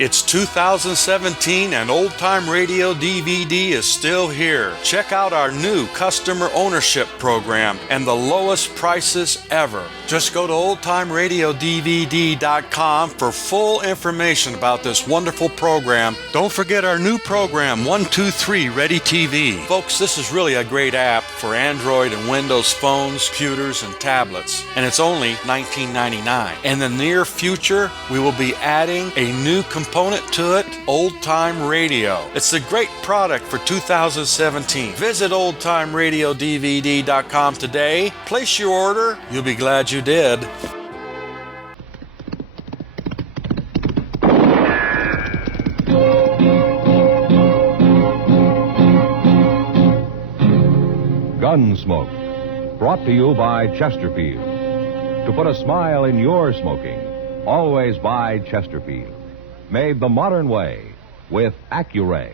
It's 2017 and Old Time Radio DVD is still here. Check out our new customer ownership program and the lowest prices ever. Just go to oldtimeradiodvd.com for full information about this wonderful program. Don't forget our new program, 123 Ready TV. Folks, this is really a great app for Android and Windows phones, computers, and tablets. And it's only $19.99. In the near future, we will be adding a new component to it, Old Time Radio. It's a great product for 2017. Visit oldtimeradiodvd.com today. Place your order. You'll be glad you did. Gunsmoke, brought to you by Chesterfield. To put a smile in your smoking, always buy Chesterfield. Made the modern way with Accuray.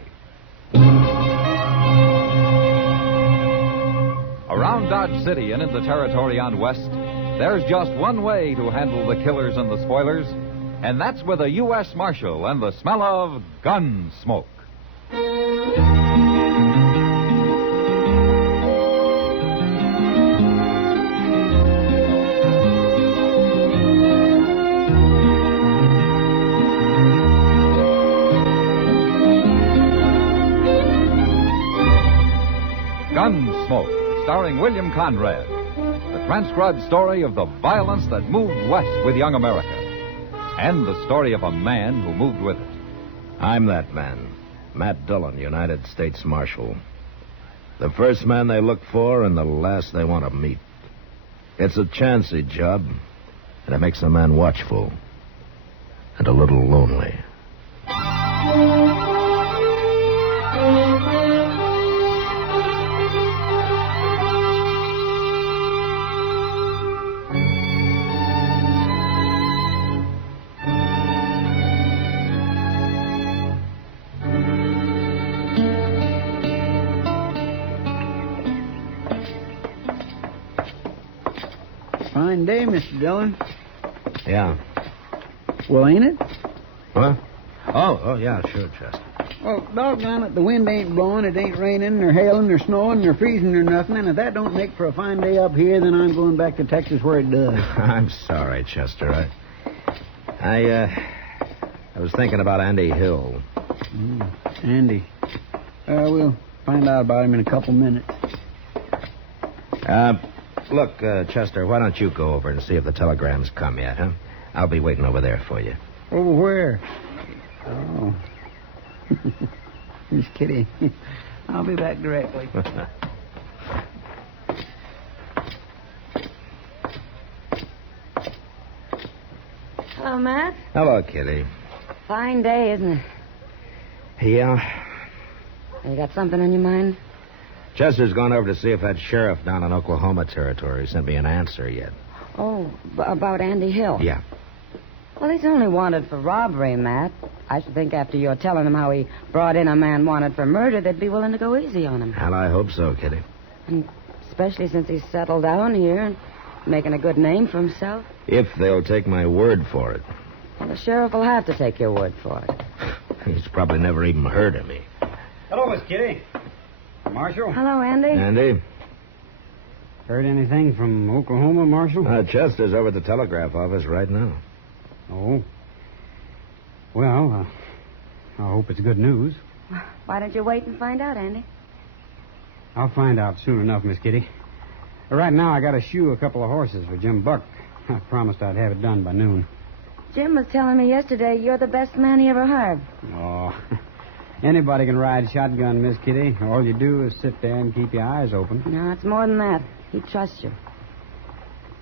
Around Dodge City and in the territory on West, there's just one way to handle the killers and the spoilers, and that's with a U.S. Marshal and the smell of Gunsmoke. Gunsmoke, starring William Conrad. The transcribed story of the violence that moved west with young America. And the story of a man who moved with it. I'm that man, Matt Dillon, United States Marshal. The first man they look for and the last they want to meet. It's a chancy job, and it makes a man watchful and a little lonely. Fine day, Mr. Dillon. Yeah. Well, ain't it? What? Oh, yeah, sure, Chester. Well, doggone it, the wind ain't blowing, it ain't raining, nor hailing, nor snowing, nor freezing, nor nothing, and if that don't make for a fine day up here, then I'm going back to Texas where it does. I'm sorry, Chester. I was thinking about Andy Hill. Andy. We'll find out about him in a couple minutes. Look, Chester, why don't you go over and see if the telegram's come yet, huh? I'll be waiting over there for you. Over where? Oh. Miss Kitty. I'll be back directly. Hello, Matt. Hello, Kitty. Fine day, isn't it? Yeah. You got something on your mind? Chester's gone over to see if that sheriff down in Oklahoma Territory sent me an answer yet. Oh, about Andy Hill? Yeah. Well, he's only wanted for robbery, Matt. I should think after you're telling him how he brought in a man wanted for murder, they'd be willing to go easy on him. Well, I hope so, Kitty. And especially since he's settled down here and making a good name for himself. If they'll take my word for it. Well, the sheriff will have to take your word for it. He's probably never even heard of me. Hello, Miss Kitty. Marshal? Hello, Andy. Andy? Heard anything from Oklahoma, Marshal? Chester's over at the telegraph office right now. Oh. Well, I hope it's good news. Why don't you wait and find out, Andy? I'll find out soon enough, Miss Kitty. Right now, I got to shoe a couple of horses for Jim Buck. I promised I'd have it done by noon. Jim was telling me yesterday you're the best man he ever hired. Oh, anybody can ride shotgun, Miss Kitty. All you do is sit there and keep your eyes open. No, it's more than that. He trusts you.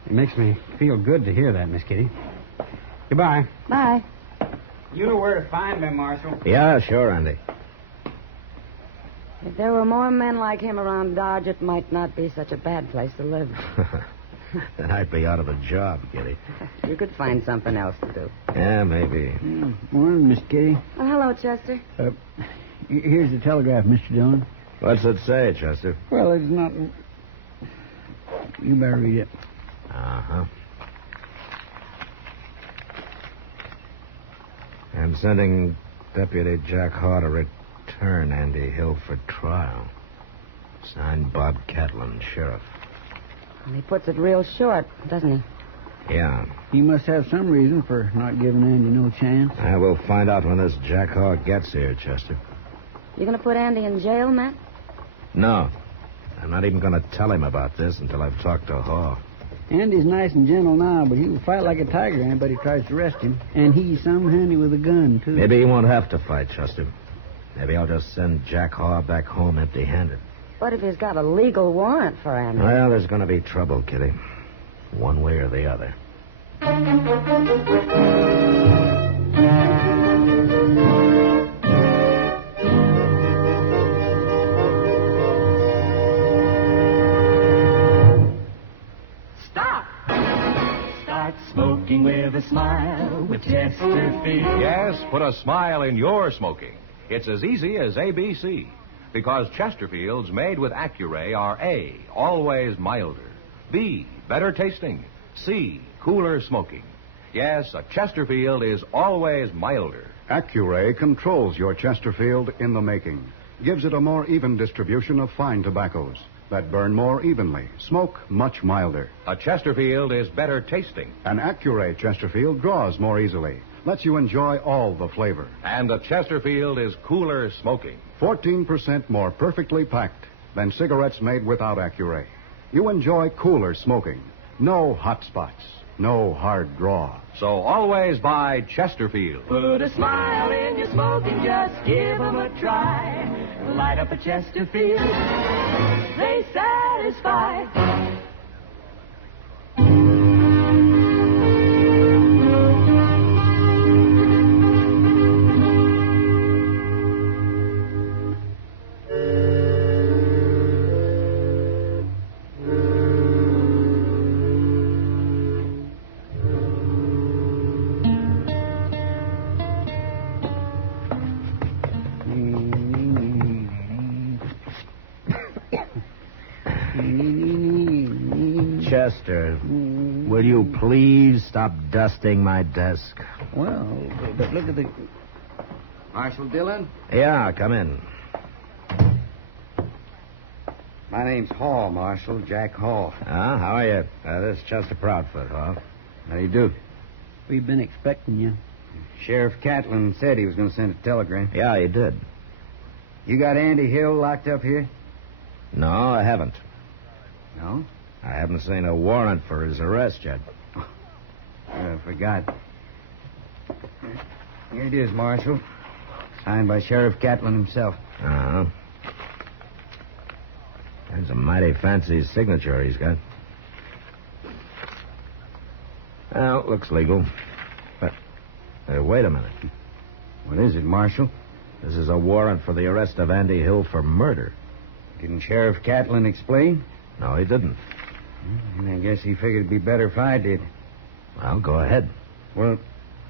It makes me feel good to hear that, Miss Kitty. Goodbye. Bye. You know where to find me, Marshal. Yeah, sure, Andy. If there were more men like him around Dodge, it might not be such a bad place to live. Then I'd be out of a job, Kitty. You could find something else to do. Yeah, maybe. Morning, Miss Kitty. Well, hello, Chester. Here's the telegraph, Mr. Dillon. What's it say, Chester? Well, it's not... You better read it. Uh-huh. I'm sending Deputy Jack Haw to return Andy Hill for trial. Signed Bob Catlin, Sheriff. And he puts it real short, doesn't he? Yeah. He must have some reason for not giving Andy no chance. I will find out when this Jack Haw gets here, Chester. You going to put Andy in jail, Matt? No. I'm not even going to tell him about this until I've talked to Haw. Andy's nice and gentle now, but he'll fight like a tiger if anybody tries to arrest him. And he's some handy with a gun, too. Maybe he won't have to fight, Chester. Maybe I'll just send Jack Haw back home empty-handed. What if he's got a legal warrant for Andy? Well, there's going to be trouble, Kitty. One way or the other. Stop! Start smoking with a smile with Chesterfield. Yes, put a smile in your smoking. It's as easy as ABC. Because Chesterfields made with Accuray are A, always milder, B, better tasting, C, cooler smoking. Yes, a Chesterfield is always milder. Accuray controls your Chesterfield in the making. Gives it a more even distribution of fine tobaccos that burn more evenly, smoke much milder. A Chesterfield is better tasting. An Accuray Chesterfield draws more easily, lets you enjoy all the flavor. And a Chesterfield is cooler smoking. 14% more perfectly packed than cigarettes made without Accuray. You enjoy cooler smoking. No hot spots. No hard draw. So always buy Chesterfield. Put a smile in your smoking, just give 'em a try. Light up a Chesterfield, they satisfy. Chester, will you please stop dusting my desk? Well, but look at the... Marshal Dillon? Yeah, come in. My name's Hall, Marshal. Jack Hall. How are you? This is Chester Proudfoot, Haw. How do you do? We've been expecting you. Sheriff Catlin said he was going to send a telegram. Yeah, you did. You got Andy Hill locked up here? No, I haven't. No? I haven't seen a warrant for his arrest yet. I forgot. Here it is, Marshal. Signed by Sheriff Catlin himself. Uh-huh. That's a mighty fancy signature he's got. Well, it looks legal. But, wait a minute. What is it, Marshal? This is a warrant for the arrest of Andy Hill for murder. Didn't Sheriff Catlin explain? No, he didn't. And I guess he figured it'd be better if I did. Well, go ahead. Well,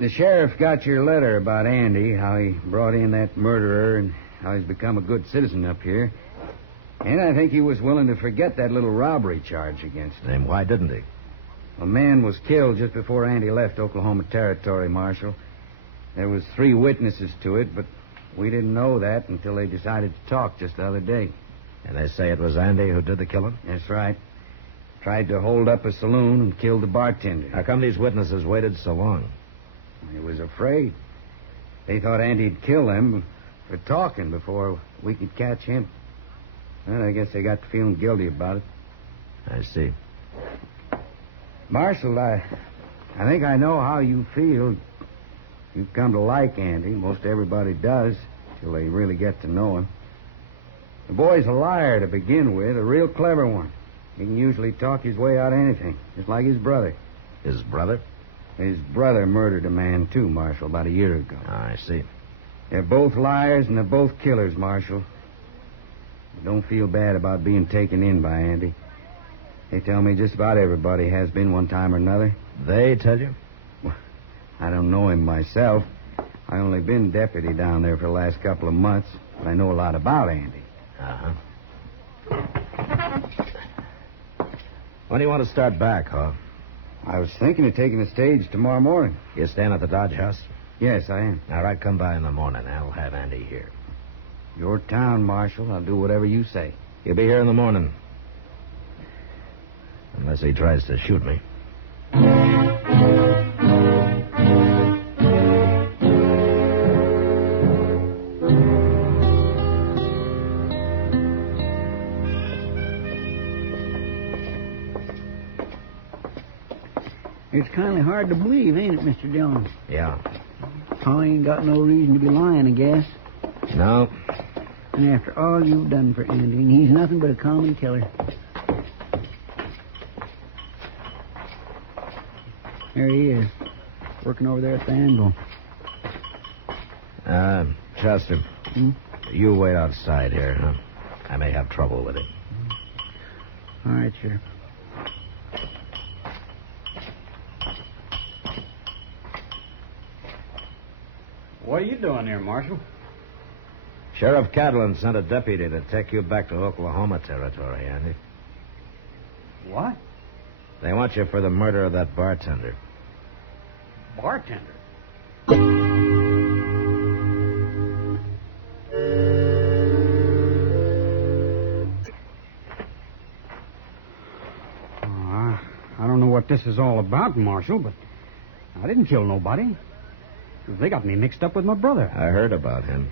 the sheriff got your letter about Andy, how he brought in that murderer and how he's become a good citizen up here. And I think he was willing to forget that little robbery charge against him. And why didn't he? A man was killed just before Andy left Oklahoma Territory, Marshal. There was 3 witnesses to it, but we didn't know that until they decided to talk just the other day. And they say it was Andy who did the killing? That's right. Tried to hold up a saloon and killed the bartender. How come these witnesses waited so long? They was afraid. They thought Andy'd kill them for talking before we could catch him. Well, I guess they got to feeling guilty about it. I see. Marshal, I think I know how you feel. You've come to like Andy. Most everybody does, till they really get to know him. The boy's a liar to begin with, a real clever one. He can usually talk his way out of anything, just like his brother. His brother? His brother murdered a man, too, Marshal, about a year ago. I see. They're both liars and they're both killers, Marshal. Don't feel bad about being taken in by Andy. They tell me just about everybody has been one time or another. They tell you? I don't know him myself. I only been deputy down there for the last couple of months, but I know a lot about Andy. Uh-huh. When do you want to start back, Haw? I was thinking of taking the stage tomorrow morning. You staying at the Dodge House? Yes, I am. All right, come by in the morning. I'll have Andy here. Your town, Marshal. I'll do whatever you say. He'll be here in the morning. Unless he tries to shoot me. It's kind of hard to believe, ain't it, Mr. Dillon? Yeah. Pa ain't got no reason to be lying, I guess. No. And after all you've done for Andy, and he's nothing but a common killer. There he is, working over there at the anvil. Chester, you wait outside here, huh? I may have trouble with him. All right, sure. What are you doing here, Marshal? Sheriff Catlin sent a deputy to take you back to Oklahoma territory, Andy. What? They want you for the murder of that bartender. Bartender? I don't know what this is all about, Marshal, but I didn't kill nobody. They got me mixed up with my brother. I heard about him.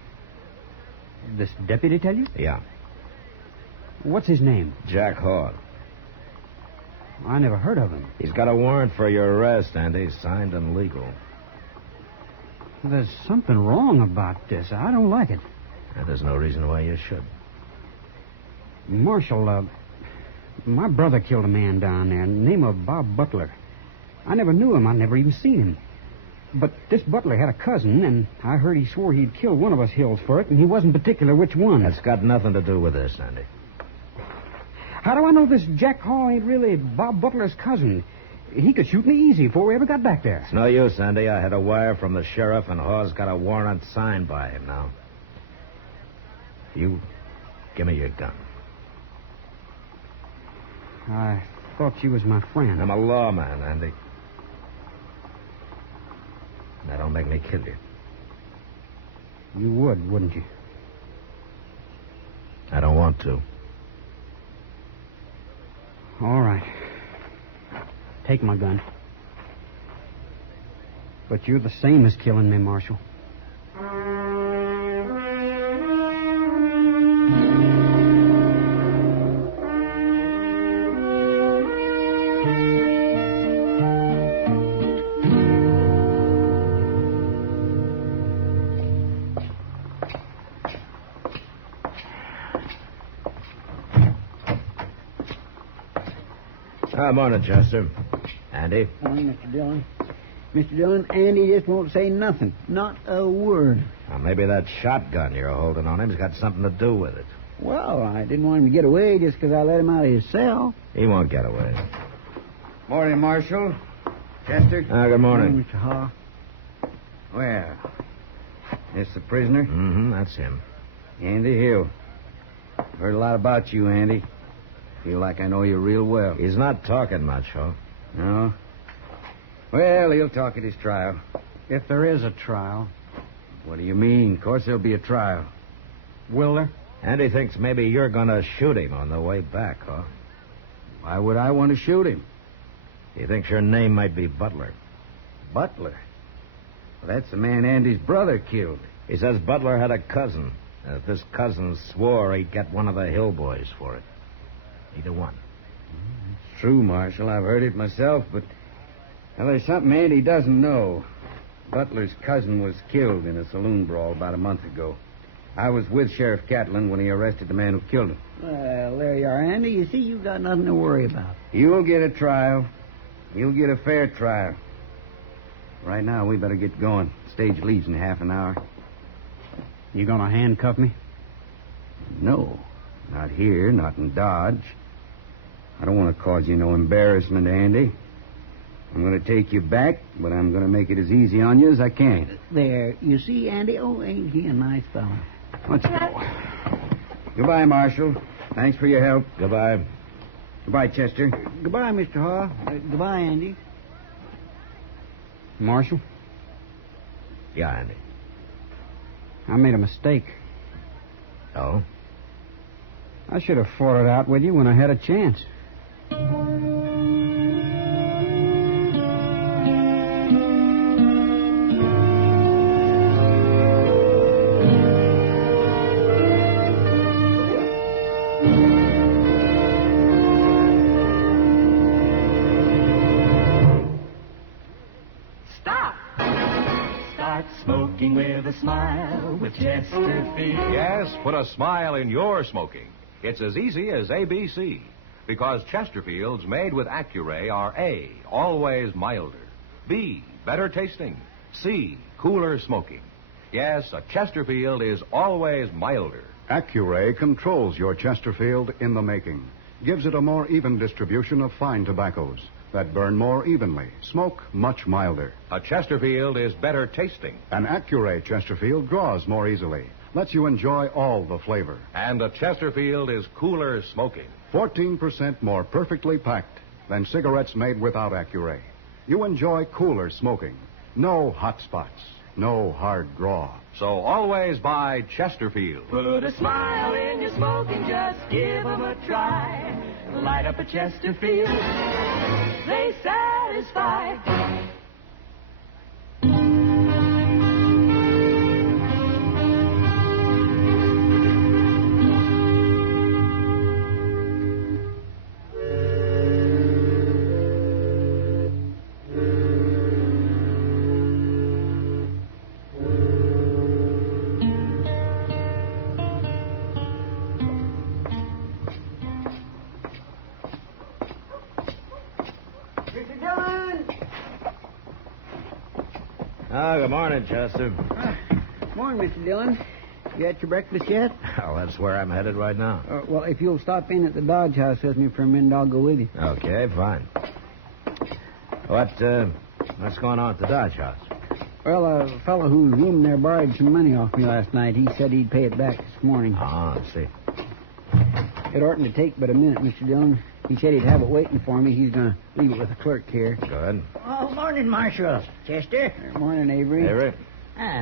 This deputy tell you? Yeah. What's his name? Jack Hall. I never heard of him. He's got a warrant for your arrest, Andy, signed and legal. There's something wrong about this. I don't like it. And there's no reason why you should. Marshal, my brother killed a man down there, name of Bob Butler. I never knew him. I never even seen him. But this Butler had a cousin, and I heard he swore he'd kill one of us Hills for it, and he wasn't particular which one. That's got nothing to do with this, Andy. How do I know this Jack Hall ain't really Bob Butler's cousin? He could shoot me easy before we ever got back there. It's no use, Andy. I had a wire from the sheriff, and Hall's got a warrant signed by him now. You give me your gun. I thought you was my friend. I'm a lawman, Andy. Now, don't make me kill you. You would, wouldn't you? I don't want to. All right. Take my gun. But you're the same as killing me, Marshal. Morning, Chester. Andy? Morning, Mr. Dillon. Mr. Dillon, Andy just won't say nothing. Not a word. Well, maybe that shotgun you're holding on him's got something to do with it. Well, I didn't want him to get away just because I let him out of his cell. He won't get away. Morning, Marshal. Chester. Good morning. Mr. Haw. Well, this the prisoner? Mm-hmm, that's him. Andy Hill. Heard a lot about you, Andy. Feel like I know you real well. He's not talking much, huh? No? Well, he'll talk at his trial. If there is a trial. What do you mean? Of course there'll be a trial. Will there? Andy thinks maybe you're going to shoot him on the way back, huh? Why would I want to shoot him? He thinks your name might be Butler. Butler? Well, that's the man Andy's brother killed. He says Butler had a cousin. And if this cousin swore he'd get one of the Hill boys for it. Either one. It's true, Marshal. I've heard it myself, but well, there's something Andy doesn't know. Butler's cousin was killed in a saloon brawl about a month ago. I was with Sheriff Catlin when he arrested the man who killed him. Well, there you are, Andy. You see, you've got nothing to worry about. You'll get a trial. You'll get a fair trial. Right now, we better get going. Stage leaves in half an hour. You gonna handcuff me? No. Not here, not in Dodge. I don't want to cause you no embarrassment, Andy. I'm going to take you back, but I'm going to make it as easy on you as I can. There. You see, Andy? Oh, ain't he a nice fellow? Let's go. Goodbye, Marshal. Thanks for your help. Goodbye. Goodbye, Chester. Goodbye, Mr. Haw. Goodbye, Andy. Marshal? Yeah, Andy. I made a mistake. Oh? I should have fought it out with you when I had a chance. Stop! Start smoking with a smile with Chesterfield. Yes, put a smile in your smoking. It's as easy as ABC. Because Chesterfields made with Accuray are A, always milder. B, better tasting. C, cooler smoking. Yes, a Chesterfield is always milder. Accuray controls your Chesterfield in the making. Gives it a more even distribution of fine tobaccos that burn more evenly, smoke much milder. A Chesterfield is better tasting. An Accuray Chesterfield draws more easily, lets you enjoy all the flavor. And a Chesterfield is cooler smoking. 14% more perfectly packed than cigarettes made without Accuray. You enjoy cooler smoking. No hot spots. No hard draw. So always buy Chesterfield. Put a smile in your smoking, just give 'em a try. Light up a Chesterfield, they satisfy. Mr. Dillon! Oh, good morning, Chester. Morning, Mr. Dillon. You had your breakfast yet? Well, that's where I'm headed right now. Well, if you'll stop in at the Dodge House with me for a minute, I'll go with you. Okay, fine. What's going on at the Dodge House? Well, a fellow whose room there borrowed some money off me last night. He said he'd pay it back this morning. Oh, I see. It oughtn't to take but a minute, Mr. Dillon. He said he'd have it waiting for me. He's going to leave it with the clerk here. Good. Oh, morning, Marshal. Chester? Morning, Avery. Avery?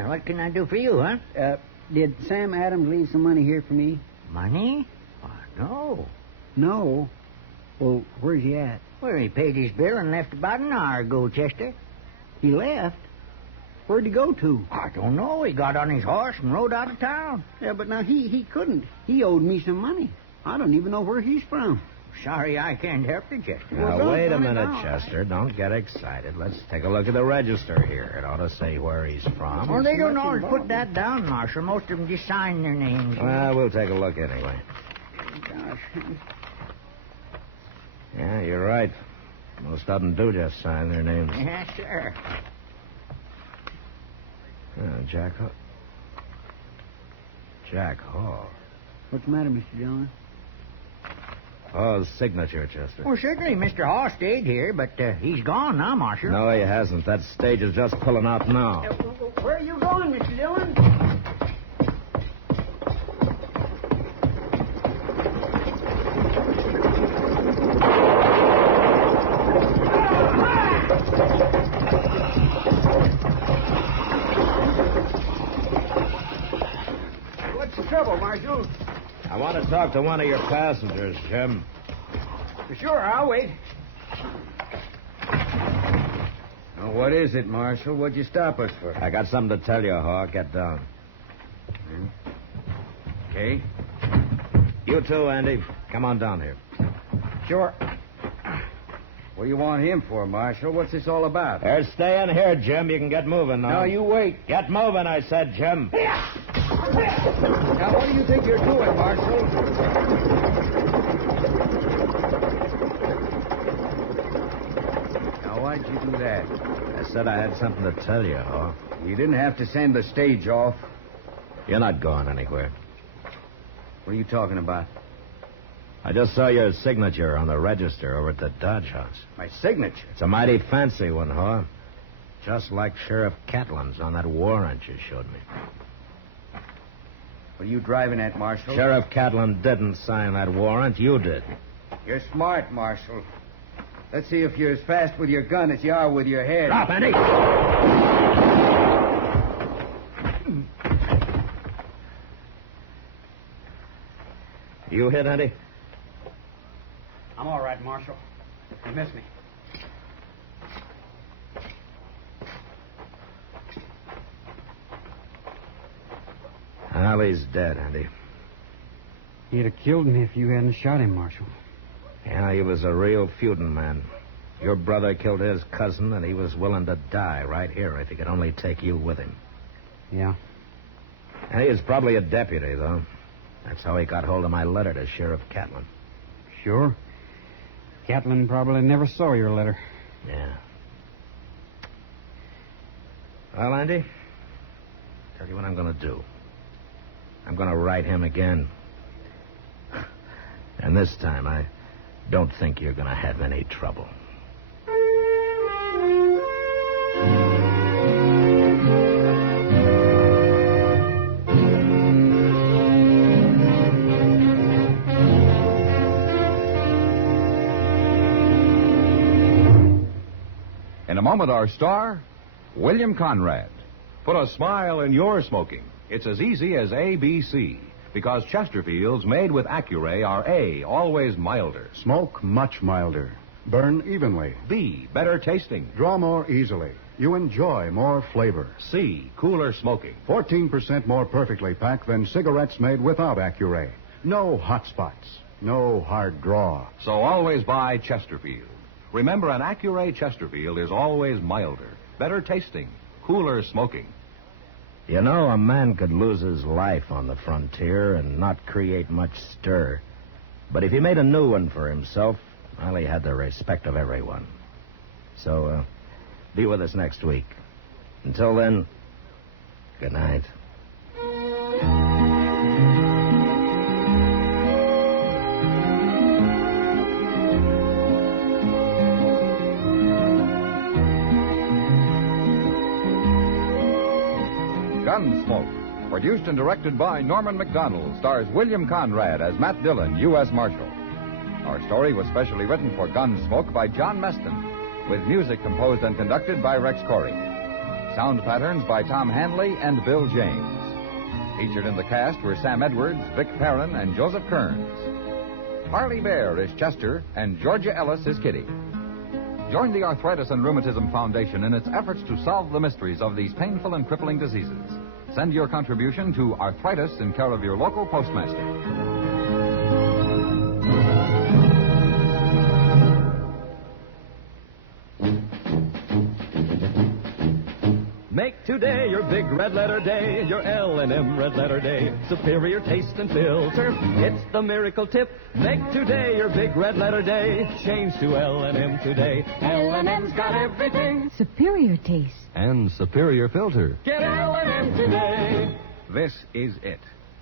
What can I do for you, huh? Did Sam Adams leave some money here for me? Money? Oh, no. No. Well, where's he at? Well, he paid his bill and left about an hour ago, Chester. He left? Where'd he go to? I don't know. He got on his horse and rode out of town. Yeah, but now he couldn't. He owed me some money. I don't even know where he's from. Sorry I can't help you, Chester. Now, wait a don't minute, know. Chester. Don't get excited. Let's take a look at the register here. It ought to say where he's from. Well, they don't always put that down, Marshal. Most of them just sign their names. Well, we'll take a look anyway. Gosh. Yeah, you're right. Most of them do just sign their names. Yes, sir. Jack Hall. Jack Hall. What's the matter, Mr. Dillon? Hall's signature, Chester. Well, certainly Mr. Hall stayed here, but he's gone now, Marshal. No, he hasn't. That stage is just pulling out now. Where are you going, Mr. Dillon? What's the trouble, Marshal? I want to talk to one of your passengers, Jim. Sure, I'll wait. Now, what is it, Marshal? What'd you stop us for? I got something to tell you, Hawk. Get down. Okay. You too, Andy. Come on down here. Sure. What do you want him for, Marshal? What's this all about? Stay in here, Jim. You can get moving now. No, you wait. Get moving, I said, Jim. Now, what do you think you're doing, Marshal? Now, why'd you do that? I said I had something to tell you, Hawk. You didn't have to send the stage off. You're not going anywhere. What are you talking about? I just saw your signature on the register over at the Dodge House. My signature? It's a mighty fancy one, Hawk. Just like Sheriff Catlin's on that warrant you showed me. What are you driving at, Marshal? Sheriff Catlin didn't sign that warrant. You did. You're smart, Marshal. Let's see if you're as fast with your gun as you are with your head. Drop, Andy. You hit, Andy? I'm all right, Marshal. You missed me. Allie's dead, Andy. He'd have killed me if you hadn't shot him, Marshal. Yeah, he was a real feuding man. Your brother killed his cousin, and he was willing to die right here if he could only take you with him. Yeah. And he was probably a deputy, though. That's how he got hold of my letter to Sheriff Catlin. Sure. Catlin probably never saw your letter. Yeah. Well, Andy, tell you what I'm going to do. I'm going to write him again. And this time, I don't think you're going to have any trouble. In a moment, our star, William Conrad. Put a smile in your smoking. It's as easy as ABC, because Chesterfields made with Accuray are A, always milder. Smoke much milder. Burn evenly. B, better tasting. Draw more easily. You enjoy more flavor. C, cooler smoking. 14% more perfectly packed than cigarettes made without Accuray. No hot spots. No hard draw. So always buy Chesterfield. Remember, an Accuray Chesterfield is always milder, better tasting, cooler smoking. You know, a man could lose his life on the frontier and not create much stir. But if he made a new one for himself, well, he had the respect of everyone. So, be with us next week. Until then, good night. Gunsmoke, produced and directed by Norman McDonald, stars William Conrad as Matt Dillon, U.S. Marshal. Our story was specially written for Gunsmoke by John Meston, with music composed and conducted by Rex Corey. Sound patterns by Tom Hanley and Bill James. Featured in the cast were Sam Edwards, Vic Perrin, and Joseph Kearns. Harley Bear is Chester, and Georgia Ellis is Kitty. Join the Arthritis and Rheumatism Foundation in its efforts to solve the mysteries of these painful and crippling diseases. Send your contribution to Arthritis in care of your local postmaster. Make today your big red letter day, your L&M red letter day. Superior taste and filter, it's the miracle tip. Make today your big red letter day. Change to L&M today. L&M's got everything. Superior taste. And superior filter. Get L&M today. This is it.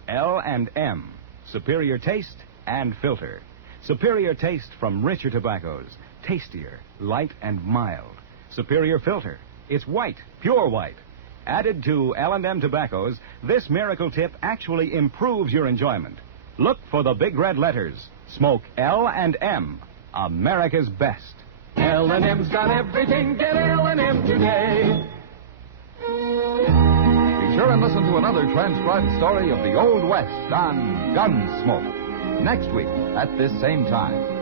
L&M. Superior taste and filter. Superior taste from richer tobaccos. Tastier, light and mild. Superior filter. It's white, pure white. Added to L&M tobaccos, this miracle tip actually improves your enjoyment. Look for the big red letters. Smoke L&M, America's best. L&M's got everything. Get L&M today. Be sure and listen to another transcribed story of the Old West on Gunsmoke next week at this same time.